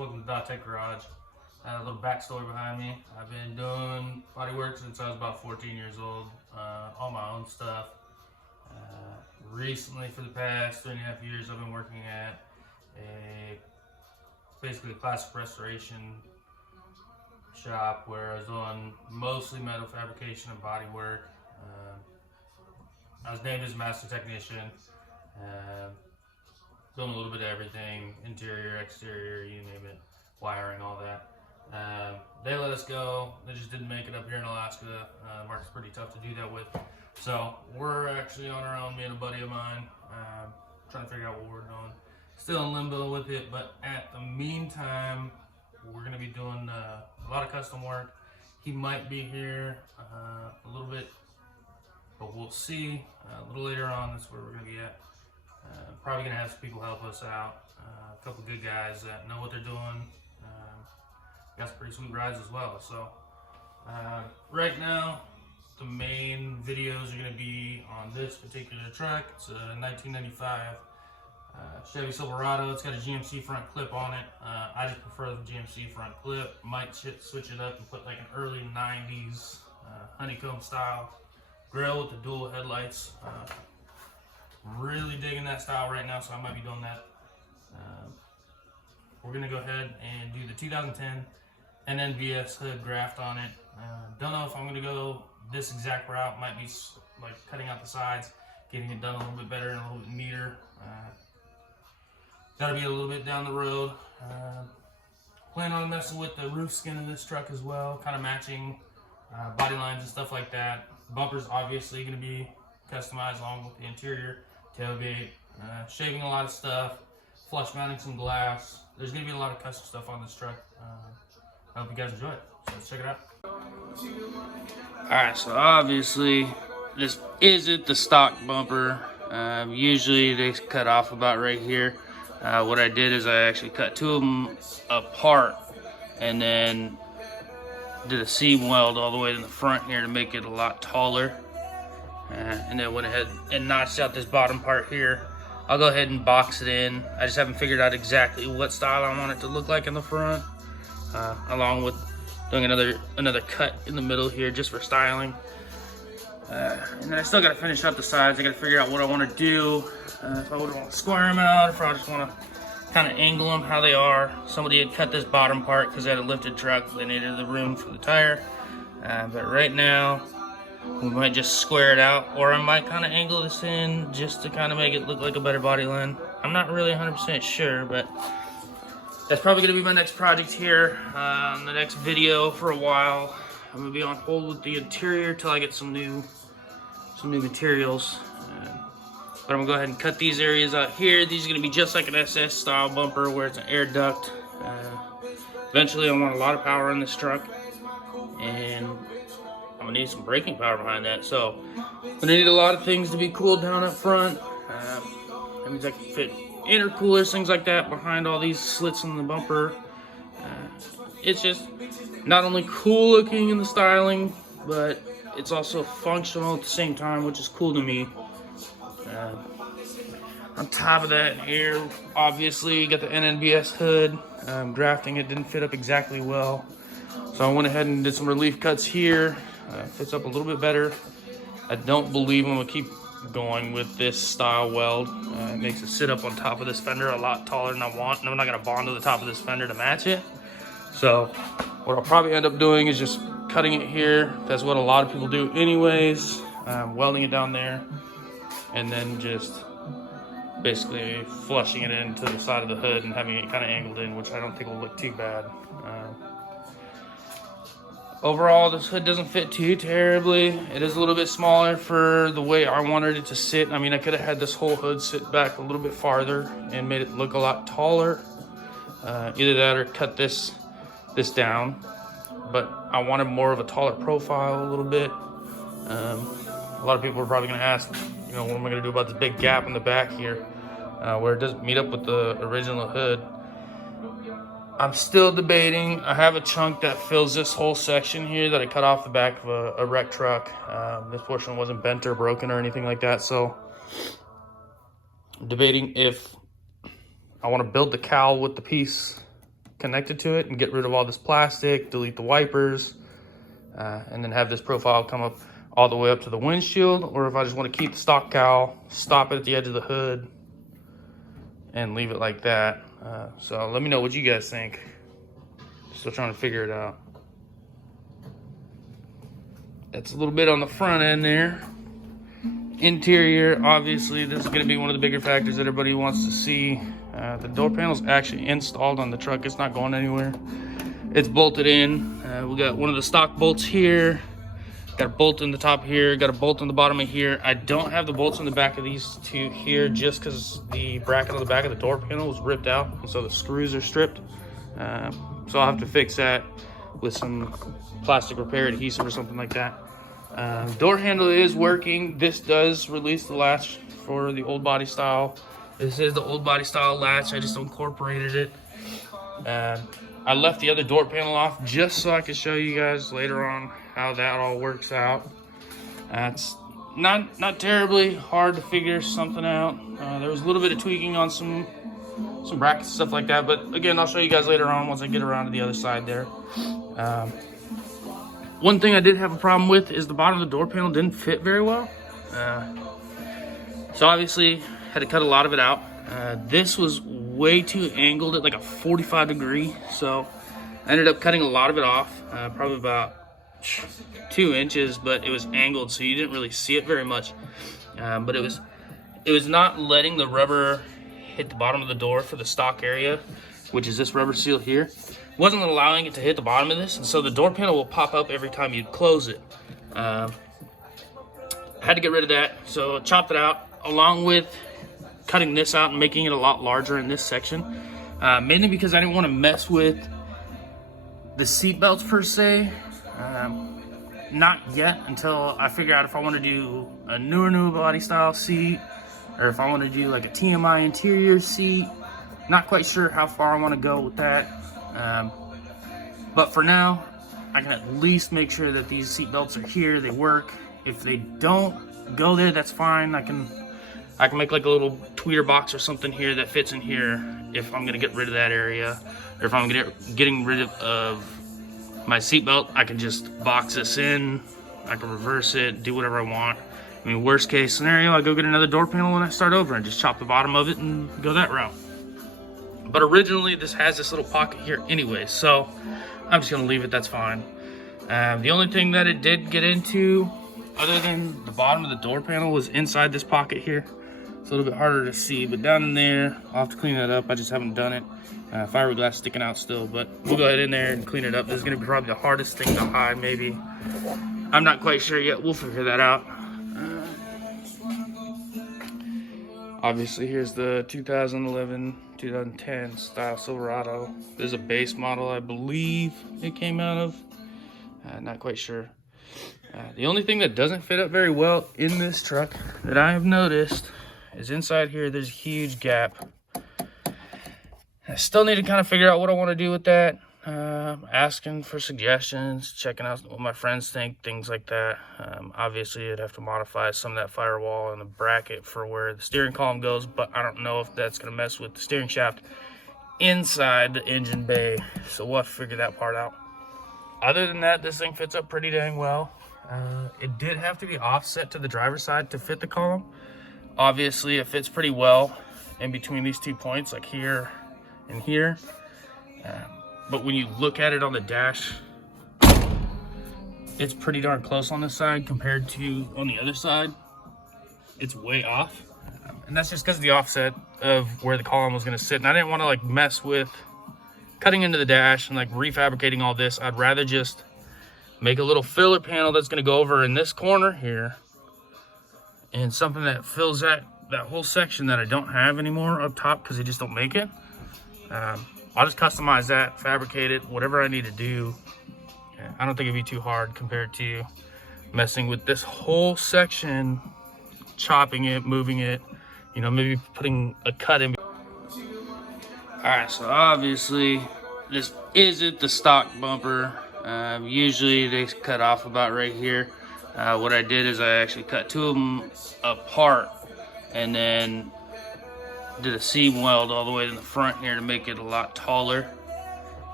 welcome to Tech Garage. A little backstory behind me. I've been doing body work since I was about 14 years old, all my own stuff. Recently, for the past 3.5 years, I've been working at basically a classic restoration shop where I was doing mostly metal fabrication and body work. I was named as master technician. Doing a little bit of everything, interior, exterior, you name it, wiring, all that. They let us go. They just didn't make it up here in Alaska. Market's pretty tough to do that with. So we're actually on our own, me and a buddy of mine, trying to figure out what we're doing. Still in limbo with it, but at the meantime, we're going to be doing a lot of custom work. He might be here a little bit, but we'll see. A little later on, that's where we're going to be at. Probably going to have some people help us out. A couple good guys that know what they're doing. Got some pretty sweet rides as well. So right now, the main videos are going to be on this particular truck. It's a 1995 Chevy Silverado. It's got a GMC front clip on it. I just prefer the GMC front clip. Might switch it up and put like an early 90s honeycomb style grill with the dual headlights. Really digging that style right now, so I might be doing that. We're going to go ahead and do the 2010 NNBS hood graft on it. Don't know if I'm going to go this exact route. Might be like cutting out the sides, getting it done a little bit better and a little bit neater. Got to be a little bit down the road. Plan on messing with the roof skin of this truck as well, kind of matching body lines and stuff like that. Bumper's obviously going to be customized along with the interior, tailgate, shaving a lot of stuff, flush mounting some glass. There's going to be a lot of custom stuff on this truck. I hope you guys enjoy it. So let's check it out. Alright, so obviously this isn't the stock bumper. Usually they cut off about right here. What I did is I actually cut two of them apart and then did a seam weld all the way to the front here to make it a lot taller. And then went ahead and notched out this bottom part here. I'll go ahead and box it in. I just haven't figured out exactly what style I want it to look like in the front, along with doing another cut in the middle here just for styling. And then I still got to finish up the sides. I got to figure out what I want to do. If I would want to square them out, if I just want to kind of angle them how they are. Somebody had cut this bottom part because they had a lifted truck. They needed the room for the tire. But right now, we might just square it out, or I might kind of angle this in just to kind of make it look like a better body line. I'm not really 100% sure, but that's probably going to be my next project here. The next video for a while. I'm going to be on hold with the interior till I get some new materials. But I'm going to go ahead and cut these areas out here. These are going to be just like an SS style bumper where it's an air duct. Eventually I want a lot of power in this truck, and I'm gonna need some braking power behind that, so I'm gonna need a lot of things to be cooled down up front. That means I can fit intercoolers, things like that, behind all these slits in the bumper. It's just not only cool looking in the styling, but it's also functional at the same time, which is cool to me. On top of that here, obviously, you got the NNBS hood. Grafting it didn't fit up exactly well, so I went ahead and did some relief cuts here. Fits up a little bit better. I don't believe I'm gonna keep going with this style weld. It makes it sit up on top of this fender a lot taller than I want, and I'm not gonna bond to the top of this fender to match it. So what I'll probably end up doing is just cutting it here. That's what a lot of people do anyways. Welding it down there, and then just basically flushing it into the side of the hood and having it kind of angled in, which I don't think will look too bad. Overall, this hood doesn't fit too terribly. It is a little bit smaller for the way I wanted it to sit. I mean, I could have had this whole hood sit back a little bit farther and made it look a lot taller. Either that or cut this down. But I wanted more of a taller profile a little bit. A lot of people are probably gonna ask, you know, what am I gonna do about this big gap in the back here, where it doesn't meet up with the original hood. I'm still debating. I have a chunk that fills this whole section here that I cut off the back of a wrecked truck. This portion wasn't bent or broken or anything like that, so I'm debating if I want to build the cowl with the piece connected to it and get rid of all this plastic, delete the wipers, and then have this profile come up all the way up to the windshield, or if I just want to keep the stock cowl, stop it at the edge of the hood and leave it like that. So let me know what you guys think. Still trying to figure it out. That's a little bit on the front end there. Interior, obviously, this is going to be one of the bigger factors that everybody wants to see. The door panel is actually installed on the truck. It's not going anywhere. It's bolted in. We got one of the stock bolts here. Got a bolt in the top here. Got a bolt on the bottom of here. I don't have the bolts in the back of these two here just because the bracket on the back of the door panel was ripped out, and so the screws are stripped. So I'll have to fix that with some plastic repair adhesive or something like that. Door handle is working. This does release the latch for the old body style. This is the old body style latch. I just incorporated it. I left the other door panel off just so I could show you guys later on how that all works out. It's not terribly hard to figure something out. There was a little bit of tweaking on some brackets and stuff like that, but again, I'll show you guys later on once I get around to the other side there. One thing I did have a problem with is the bottom of the door panel didn't fit very well. So obviously had to cut a lot of it out. This was way too angled at like a 45 degree. So I ended up cutting a lot of it off, probably about 2 inches, but it was angled, so you didn't really see it very much. But it was not letting the rubber hit the bottom of the door for the stock area, which is this rubber seal here. Wasn't allowing it to hit the bottom of this, and so the door panel will pop up every time you close it. Had to get rid of that, so chopped it out along with cutting this out and making it a lot larger in this section, mainly because I didn't want to mess with the seat belts per se. Not yet, until I figure out if I want to do a newer body style seat, or if I want to do like a TMI interior seat. Not quite sure how far I want to go with that. But for now, I can at least make sure that these seat belts are here, they work. If they don't go there, that's fine. I can make like a little tweeter box or something here that fits in here if I'm gonna get rid of that area, or if I'm getting rid of my seat belt. I can just box this in, I can reverse it, do whatever I want. I mean, worst case scenario, I go get another door panel when I start over and just chop the bottom of it and go that route. But originally this has this little pocket here anyway, so I'm just gonna leave it, that's fine. The only thing that it did get into, other than the bottom of the door panel, was inside this pocket here. It's a little bit harder to see, but down in there, I'll have to clean that up. I just haven't done it. Fiberglass sticking out still, but we'll go ahead in there and clean it up. This is gonna be probably the hardest thing to hide, maybe. I'm not quite sure yet, we'll figure that out. Obviously, here's the 2011-2010 style Silverado. This is a base model, I believe it came out of. Not quite sure. The only thing that doesn't fit up very well in this truck that I have noticed is inside here, there's a huge gap. I still need to kind of figure out what I want to do with that. Asking for suggestions, checking out what my friends think, things like that. Obviously, I'd have to modify some of that firewall and the bracket for where the steering column goes, but I don't know if that's going to mess with the steering shaft inside the engine bay, so we'll have to figure that part out. Other than that, this thing fits up pretty dang well. It did have to be offset to the driver's side to fit the column. Obviously, it fits pretty well in between these 2 points, like here and here. But when you look at it on the dash, it's pretty darn close on this side compared to on the other side. It's way off. And that's just because of the offset of where the column was going to sit. And I didn't want to like mess with cutting into the dash and like refabricating all this. I'd rather just make a little filler panel that's going to go over in this corner here, and something that fills that whole section that I don't have anymore up top because they just don't make it. I'll just customize that, fabricate it, whatever I need to do. I don't think it'd be too hard compared to messing with this whole section, chopping it, moving it, you know, maybe putting a cut in. All right, so obviously this isn't the stock bumper. Usually they cut off about right here. What I did is I actually cut 2 of them apart and then did a seam weld all the way to the front here to make it a lot taller.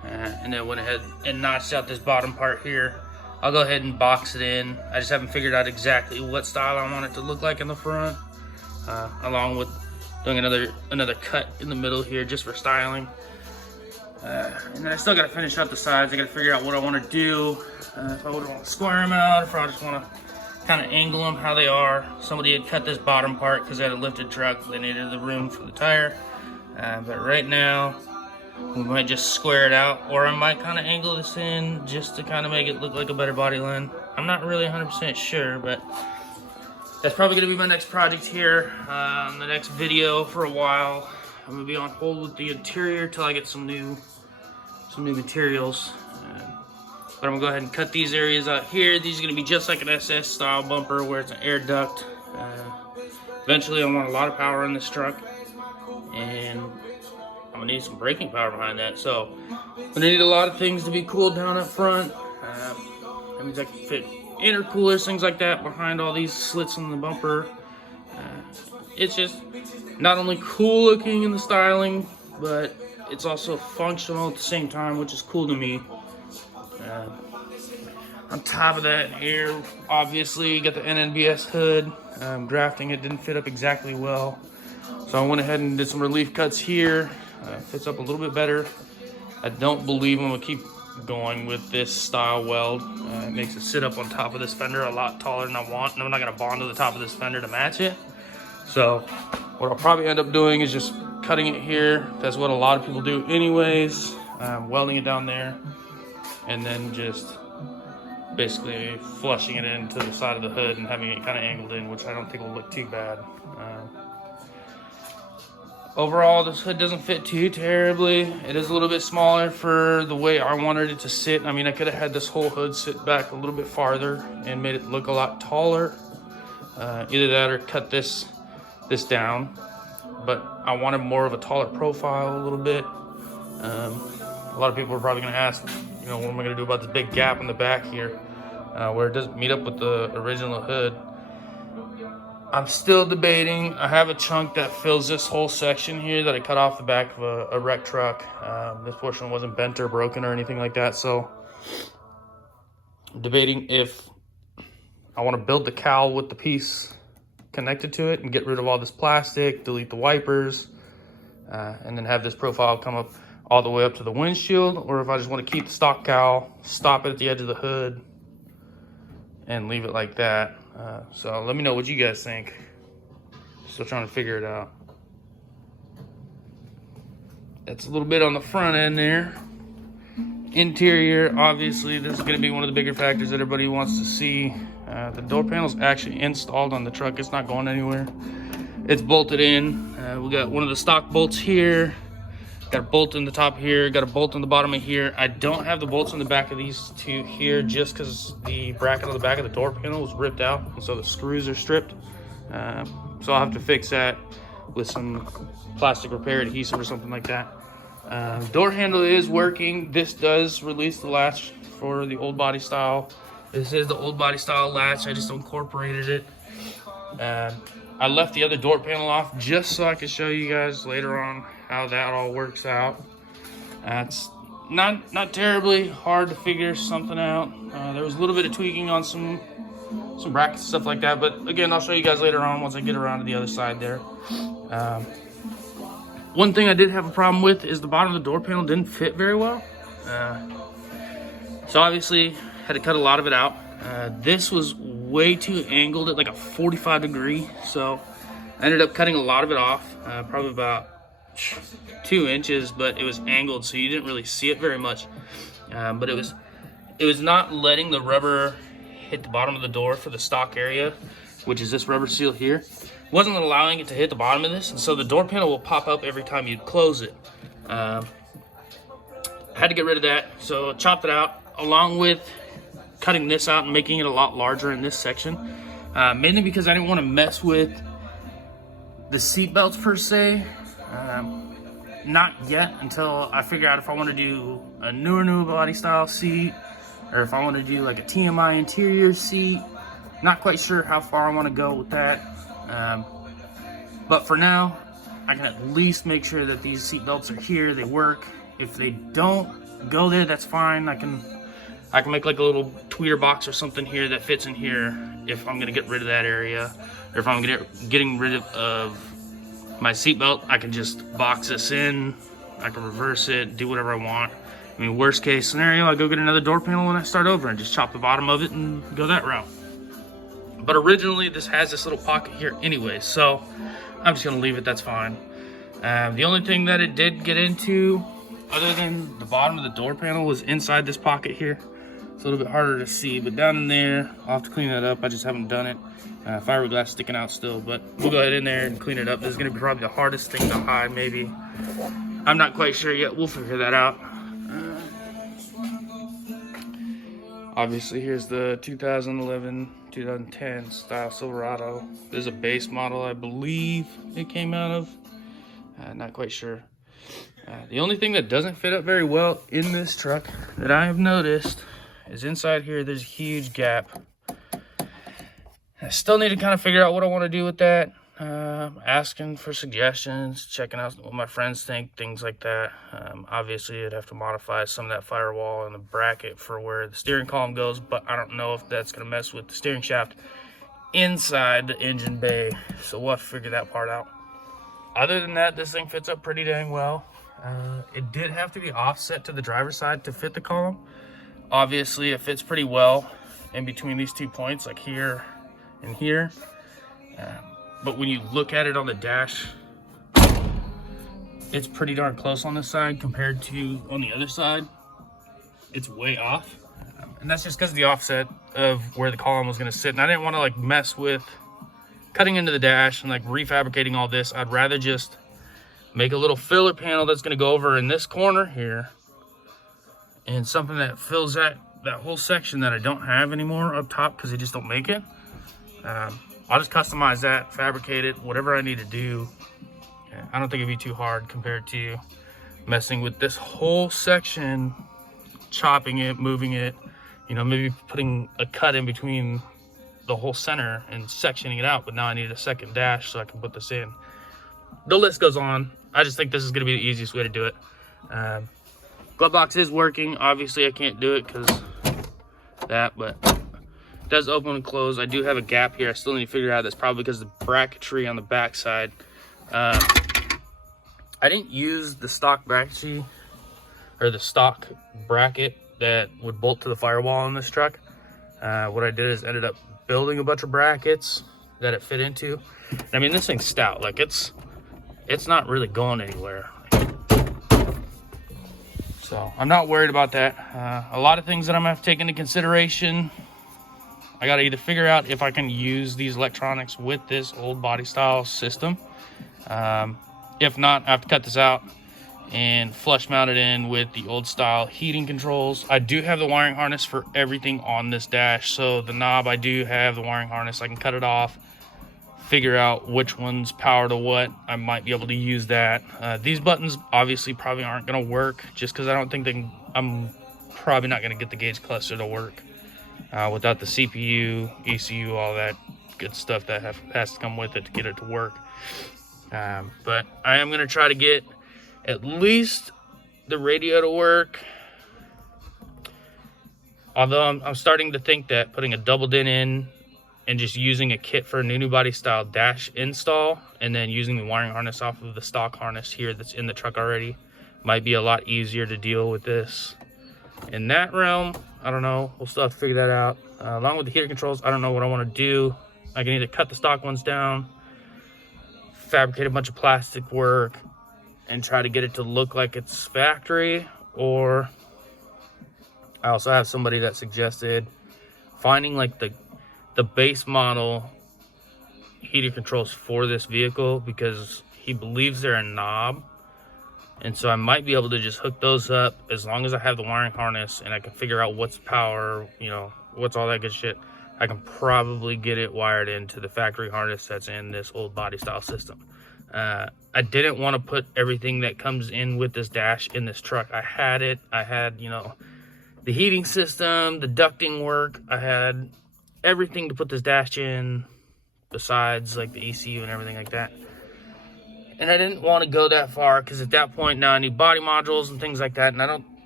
and then went ahead and notched out this bottom part here. I'll go ahead and box it in. I just haven't figured out exactly what style I want it to look like in the front, along with doing another cut in the middle here just for styling. And then I still got to finish up the sides. I got to figure out what I want to do. If I would want to square them out, if I just want to kind of angle them how they are. Somebody had cut this bottom part because I had a lifted truck. They needed the room for the tire. But right now, we might just square it out, or I might kind of angle this in just to kind of make it look like a better body line. I'm not really 100% sure, but that's probably going to be my next project here. The next video for a while. I'm going to be on hold with the interior till I get some new materials. But I'm going to go ahead and cut these areas out here. These are going to be just like an SS style bumper where it's an air duct. Eventually I want a lot of power in this truck, and I'm gonna need some braking power behind that. So I'm gonna need a lot of things to be cooled down up front. That means I can fit intercoolers, things like that, behind all these slits in the bumper. It's just not only cool looking in the styling, but it's also functional at the same time, which is cool to me. On top of that here, obviously you got the NNBS hood. Grafting it didn't fit up exactly well, so I went ahead and did some relief cuts here. Fits up a little bit better. I don't believe I'm gonna keep going with this style weld. It makes it sit up on top of this fender a lot taller than I want, and I'm not gonna bond to the top of this fender to match it. So what I'll probably end up doing is just cutting it here. That's what a lot of people do anyways. Welding it down there, and then just basically flushing it into the side of the hood and having it kind of angled in, which I don't think will look too bad. Overall, this hood doesn't fit too terribly. It is a little bit smaller for the way I wanted it to sit. I mean, I could have had this whole hood sit back a little bit farther and made it look a lot taller. Either that or cut this down. But I wanted more of a taller profile a little bit. A lot of people are probably gonna ask, you know, what am I gonna do about this big gap in the back here, where it doesn't meet up with the original hood. I'm still debating. I have a chunk that fills this whole section here that I cut off the back of a wrecked truck. This portion wasn't bent or broken or anything like that, so I'm debating if I want to build the cowl with the piece connected to it and get rid of all this plastic, delete the wipers, and then have this profile come up all the way up to the windshield, or if I just want to keep the stock cowl, stop it at the edge of the hood, and leave it like that. So let me know what you guys think. Still trying to figure it out. That's a little bit on the front end there. Interior, obviously, this is going to be one of the bigger factors that everybody wants to see. The door panel's actually installed on the truck. It's not going anywhere. It's bolted in. We got one of the stock bolts here. Got a bolt in the top here, got a bolt on the bottom of here. I don't have the bolts on the back of these two here just because the bracket on the back of the door panel was ripped out, and so the screws are stripped. So I'll have to fix that with some plastic repair adhesive or something like that. Door handle is working. This does release the latch for the old body style. This is the old body style latch. I just incorporated it. I left the other door panel off just so I could show you guys later on how that all works out. It's not terribly hard to figure something out. There was a little bit of tweaking on some brackets and stuff like that, but again, I'll show you guys later on once I get around to the other side there. One thing I did have a problem with is the bottom of the door panel didn't fit very well. So obviously had to cut a lot of it out. This was way too angled at like a 45 degree, so I ended up cutting a lot of it off, probably about 2 inches, but it was angled, so you didn't really see it very much. But it was not letting the rubber hit the bottom of the door for the stock area, which is this rubber seal here. It wasn't allowing it to hit the bottom of this, and so the door panel will pop up every time you close it. I had to get rid of that, so I chopped it out, along with cutting this out and making it a lot larger in this section, mainly because I didn't want to mess with the seat belts per se. Not yet, until I figure out if I want to do a newer body style seat, or if I want to do like a TMI interior seat. Not quite sure how far I want to go with that, but for now I can at least make sure that these seat belts are here, they work. If they don't, go there, that's fine. I can make like a little tweeter box or something here that fits in here if I'm gonna get rid of that area, or if I'm getting rid of my seatbelt. I can just box this in. I can reverse it, do whatever I want. I mean, worst case scenario, I go get another door panel and I start over and just chop the bottom of it and go that route. But originally, this has this little pocket here anyway, so I'm just gonna leave it, that's fine. The only thing that it did get into, other than the bottom of the door panel, was inside this pocket here. It's a little bit harder to see, but down in there, I'll have to clean that up. I just haven't done it. Fiberglass sticking out still, but we'll go ahead in there and clean it up. This is gonna be probably the hardest thing to hide, maybe. I'm not quite sure yet, we'll figure that out. Obviously, here's the 2011-2010 style Silverado. This is a base model, I believe it came out of. Not quite sure. The only thing that doesn't fit up very well in this truck that I have noticed is inside here, there's a huge gap. I still need to kind of figure out what I want to do with that. Asking for suggestions, checking out what my friends think, things like that. Obviously, I'd have to modify some of that firewall and the bracket for where the steering column goes, but I don't know if that's going to mess with the steering shaft inside the engine bay, so we'll have to figure that part out. Other than that, this thing fits up pretty dang well. It did have to be offset to the driver's side to fit the column. Obviously, it fits pretty well in between these 2 points, like here and here. But when you look at it on the dash, it's pretty darn close on this side compared to on the other side. It's way off. And that's just because of the offset of where the column was going to sit. And I didn't want to like mess with cutting into the dash and like refabricating all this. I'd rather just make a little filler panel that's going to go over in this corner here, and something that fills that whole section that I don't have anymore up top because they just don't make it. I'll just customize that, fabricate it, whatever I need to do. I don't think it'd be too hard compared to messing with this whole section, chopping it, moving it, you know, maybe putting a cut in between the whole center and sectioning it out. But now I need a second dash so I can put this in. The list goes on. I just think this is going to be the easiest way to do it. Glove box is working. Obviously, I can't do it because that, but it does open and close. I do have a gap here. I still need to figure out. That's probably because of the bracketry on the back side. I didn't use the stock bracketry or the stock bracket that would bolt to the firewall in this truck. What I did is ended up building a bunch of brackets that it fit into. I mean, this thing's stout. Like it's not really going anywhere. So I'm not worried about that. A lot of things that I'm gonna have to take into consideration. I gotta either figure out if I can use these electronics with this old body style system. If not, I have to cut this out and flush mount it in with the old style heating controls. I do have the wiring harness for everything on this dash. So the knob, I do have the wiring harness. I can cut it off, figure out which one's power to what. I might be able to use that. These buttons obviously probably aren't gonna work just because I don't think I'm probably not gonna get the gauge cluster to work without the CPU, ECU, all that good stuff that has to come with it to get it to work. But I am gonna try to get at least the radio to work. Although I'm starting to think that putting a double dent in and just using a kit for a new body style dash install and then using the wiring harness off of the stock harness here that's in the truck already might be a lot easier to deal with this. In that realm, I don't know. We'll still have to figure that out. Along with the heater controls, I don't know what I want to do. I can either cut the stock ones down, fabricate a bunch of plastic work, and try to get it to look like it's factory, or I also have somebody that suggested finding like the base model heater controls for this vehicle because he believes they're a knob, and so I might be able to just hook those up as long as I have the wiring harness and I can figure out what's power, you know, what's all that good shit. I can probably get it wired into the factory harness that's in this old body style system. I didn't want to put everything that comes in with this dash in this truck. I had, you know, the heating system, the ducting work. I had everything to put this dash in besides like the ECU and everything like that. And I didn't want to go that far because at that point now I need body modules and things like that. And I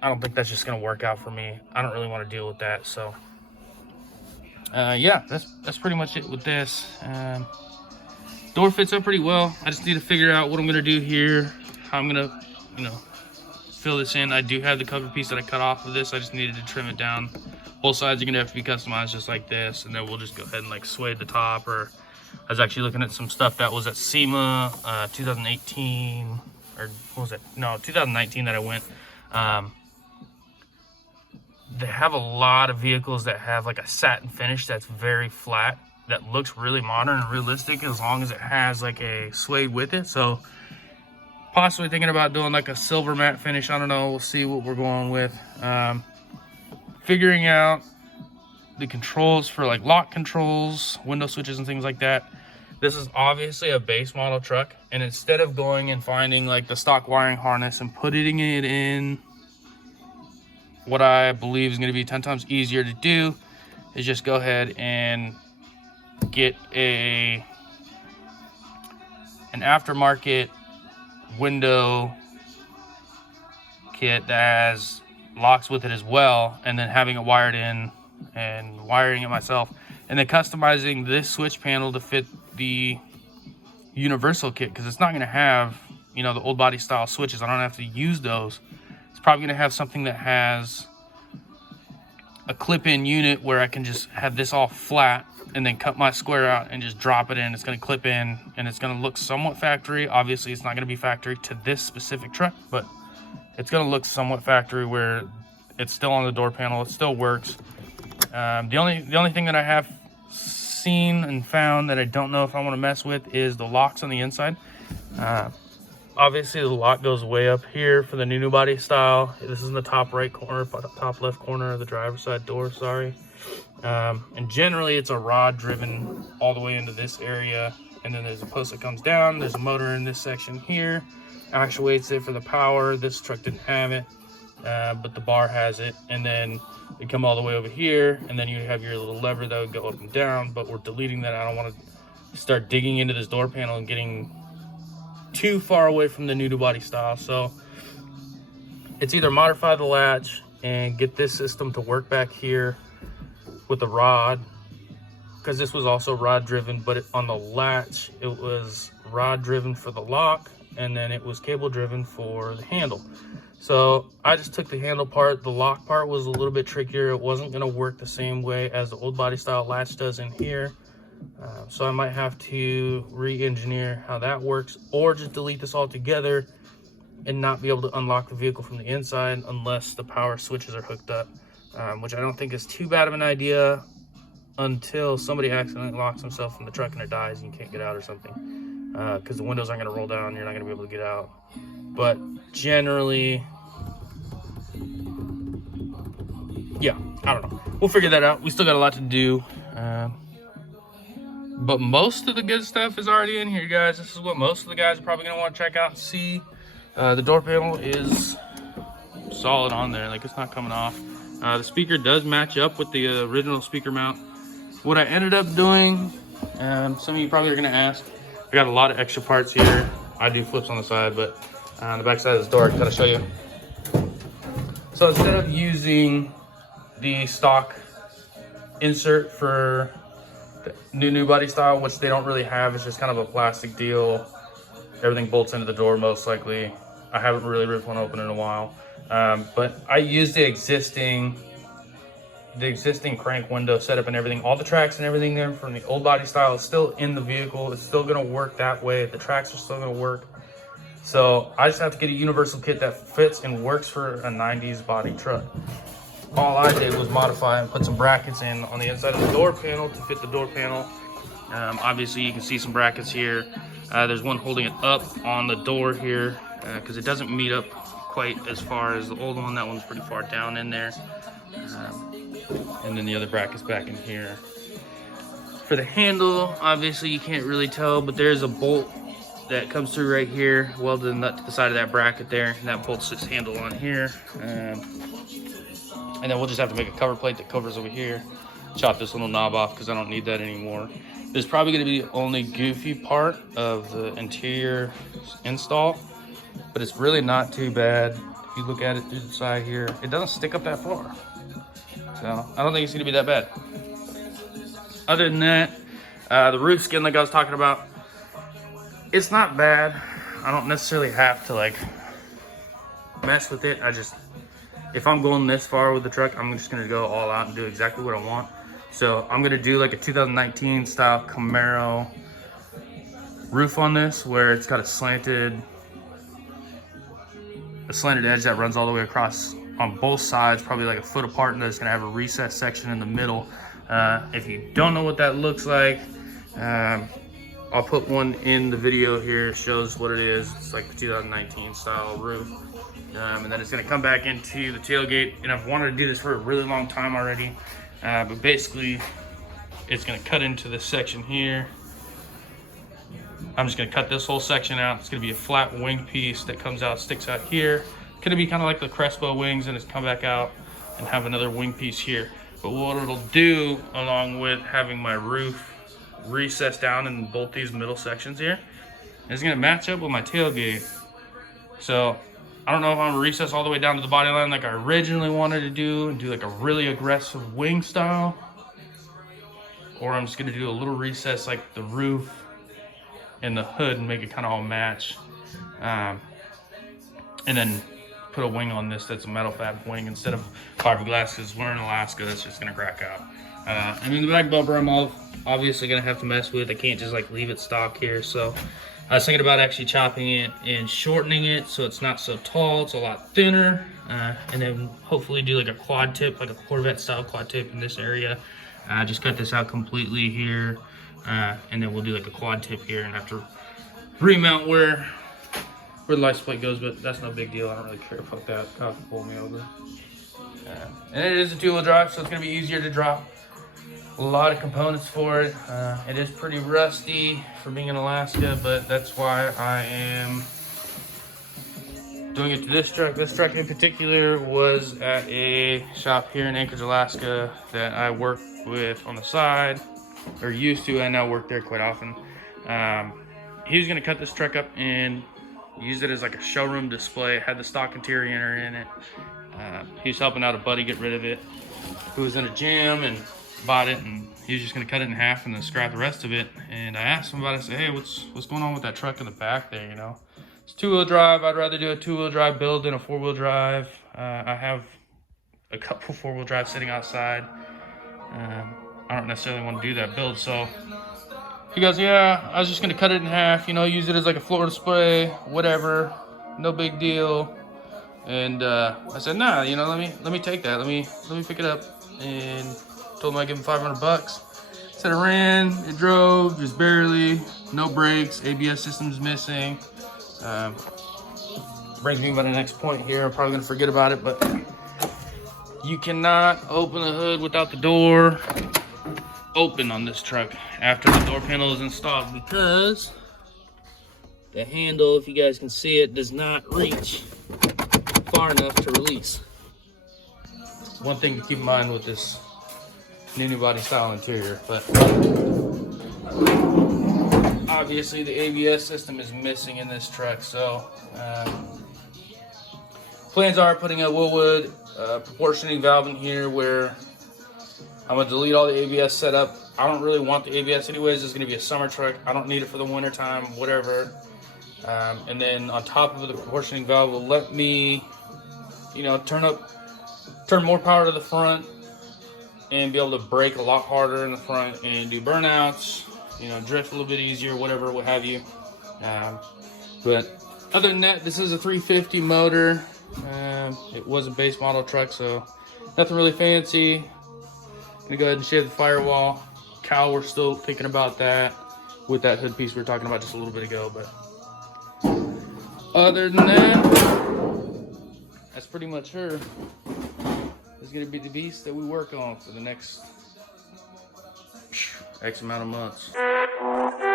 I don't think that's just gonna work out for me. I don't really want to deal with that. So yeah, that's pretty much it with this. Door fits up pretty well. I just need to figure out what I'm gonna do here, how I'm gonna, you know, fill this in. I do have the cover piece that I cut off of this. I just needed to trim it down. Both sides are gonna have to be customized just like this, and then we'll just go ahead and like suede the top. Or I was actually looking at some stuff that was at SEMA 2018, or what was it? No, 2019 that I went. They have a lot of vehicles that have like a satin finish that's very flat, that looks really modern and realistic as long as it has like a suede with it. So possibly thinking about doing like a silver matte finish. I don't know, we'll see what we're going with. Figuring out the controls for like lock controls, window switches and things like that. This is obviously a base model truck, and instead of going and finding like the stock wiring harness and putting it in what I believe is going to be 10 times easier to do, is just go ahead and get an aftermarket window kit that has locks with it as well, and then having it wired in and wiring it myself, and then customizing this switch panel to fit the universal kit, because it's not going to have, you know, the old body style switches. I don't have to use those. It's probably going to have something that has a clip-in unit where I can just have this all flat and then cut my square out and just drop it in. It's going to clip in, and it's going to look somewhat factory. Obviously it's not going to be factory to this specific truck, but it's going to look somewhat factory where it's still on the door panel. It still works. The only thing that I have seen and found that I don't know if I want to mess with is the locks on the inside. Obviously the lock goes way up here for the new body style. This is in the top right corner, top left corner of the driver's side door, sorry. And generally it's a rod driven all the way into this area, and then there's a post that comes down. There's a motor in this section here, actuates it for the power. This truck didn't have it, but the bar has it. And then you come all the way over here, and then you have your little lever that would go up and down, but we're deleting that. I don't want to start digging into this door panel and getting too far away from the new to body style. So it's either modify the latch and get this system to work back here with the rod, because this was also rod driven, but on the latch it was rod driven for the lock, and then it was cable driven for the handle. So I just took the handle part. The lock part was a little bit trickier. It wasn't going to work the same way as the old body style latch does in here. So I might have to re-engineer how that works, or just delete this all together and not be able to unlock the vehicle from the inside unless the power switches are hooked up, which I don't think is too bad of an idea until somebody accidentally locks himself in the truck and it dies and you can't get out or something, because the windows aren't going to roll down. You're not going to be able to get out. But generally, yeah, I don't know. We'll figure that out. We still got a lot to do. But most of the good stuff is already in here, guys. This is what most of the guys are probably going to want to check out and see. The door panel is solid on there. Like, it's not coming off. The speaker does match up with the original speaker mount. What I ended up doing, some of you probably are going to ask, I got a lot of extra parts here. I do flips on the side, but on the back side of this door, I can kind of show you. So instead of using the stock insert for new body style, which they don't really have, it's just kind of a plastic deal. Everything bolts into the door most likely. I haven't really ripped one open in a while, but I used the existing crank window setup and everything. All the tracks and everything there from the old body style is still in the vehicle. It's still going to work that way. The tracks are still going to work. So I just have to get a universal kit that fits and works for a 90s body truck. All I did was modify and put some brackets in on the inside of the door panel to fit the door panel. Obviously you can see some brackets here. There's one holding it up on the door here, because it doesn't meet up quite as far as the old one. That one's pretty far down in there. And then the other bracket's back in here. For the handle, obviously you can't really tell, but there's a bolt that comes through right here, welded the nut to the side of that bracket there, and that bolts this handle on here. And then we'll just have to make a cover plate that covers over here. Chop this little knob off because I don't need that anymore. This is probably going to be the only goofy part of the interior install, but it's really not too bad. If you look at it through the side here, it doesn't stick up that far. So I don't think it's gonna be that bad. Other than that, the roof skin like I was talking about, it's not bad. I don't necessarily have to like mess with it. If I'm going this far with the truck, I'm just gonna go all out and do exactly what I want. So I'm gonna do like a 2019 style Camaro roof on this, where it's got a slanted edge that runs all the way across on both sides, probably like a foot apart, and there's gonna have a recessed section in the middle. If you don't know what that looks like, I'll put one in the video here. It shows what it is. It's like the 2019 style roof. And then it's gonna come back into the tailgate. And I've wanted to do this for a really long time already. But basically, it's gonna cut into this section here. I'm just gonna cut this whole section out. It's gonna be a flat wing piece that comes out, sticks out here. It's gonna be kind of like the Crespo wings, and it's come back out and have another wing piece here. But what it'll do, along with having my roof recessed down in both these middle sections here, is gonna match up with my tailgate. So I don't know if I'm gonna recess all the way down to the body line like I originally wanted to do and do like a really aggressive wing style, or I'm just gonna do a little recess like the roof and the hood and make it kind of all match, and then put a wing on this that's a metal fab wing instead of fiberglass, because we're in Alaska, that's just gonna crack out. And then the back bumper I'm obviously gonna have to mess with. I can't just like leave it stock here, so I was thinking about actually chopping it and shortening it so it's not so tall, it's a lot thinner, and then hopefully do like a quad tip, like a Corvette style quad tip in this area. Just cut this out completely here, and then we'll do like a quad tip here and have to remount where the license plate goes, but that's no big deal. I don't really care about that. God can pull me over. And it is a 2-wheel drive, so it's gonna be easier to drop a lot of components for it. It is pretty rusty for being in Alaska, but that's why I am doing it to this truck. This truck in particular was at a shop here in Anchorage, Alaska that I work with on the side, or used to. I now work there quite often. He was gonna cut this truck up and use it as like a showroom display. It had the stock interior in it. He was helping out a buddy get rid of it, who was in a gym and bought it, and he was just gonna cut it in half and then scrap the rest of it. And I asked him about it. I said, hey, what's going on with that truck in the back there, you know? It's 2-wheel drive. I'd rather do a 2-wheel drive build than a 4-wheel drive. I have a couple 4-wheel drives sitting outside. I don't necessarily want to do that build. So he goes, yeah, I was just gonna cut it in half, you know, use it as like a floor display, whatever, no big deal. And I said, nah, you know, let me take that, let me pick it up. And told him I'd give him $500. Said it ran, it drove, just barely, no brakes, ABS system's missing. Brings me by the next point here. I'm probably gonna forget about it, but you cannot open the hood without the door open on this truck after the door panel is installed, because the handle, if you guys can see it, does not reach far enough to release. One thing to keep in mind with this new body style interior, but obviously the ABS system is missing in this truck. So plans are putting a Willwood proportioning valve in here, where I'm gonna delete all the ABS setup. I don't really want the ABS anyways. It's gonna be a summer truck. I don't need it for the winter time, whatever. And then on top of the proportioning valve will let me, you know, turn more power to the front and be able to brake a lot harder in the front and do burnouts, you know, drift a little bit easier, whatever, what have you. But other than that, this is a 350 motor. It was a base model truck, so nothing really fancy. Gonna go ahead and shave the firewall. Cowl, we're still thinking about that with that hood piece we were talking about just a little bit ago. But other than that, that's pretty much her. It's gonna be the beast that we work on for the next X amount of months.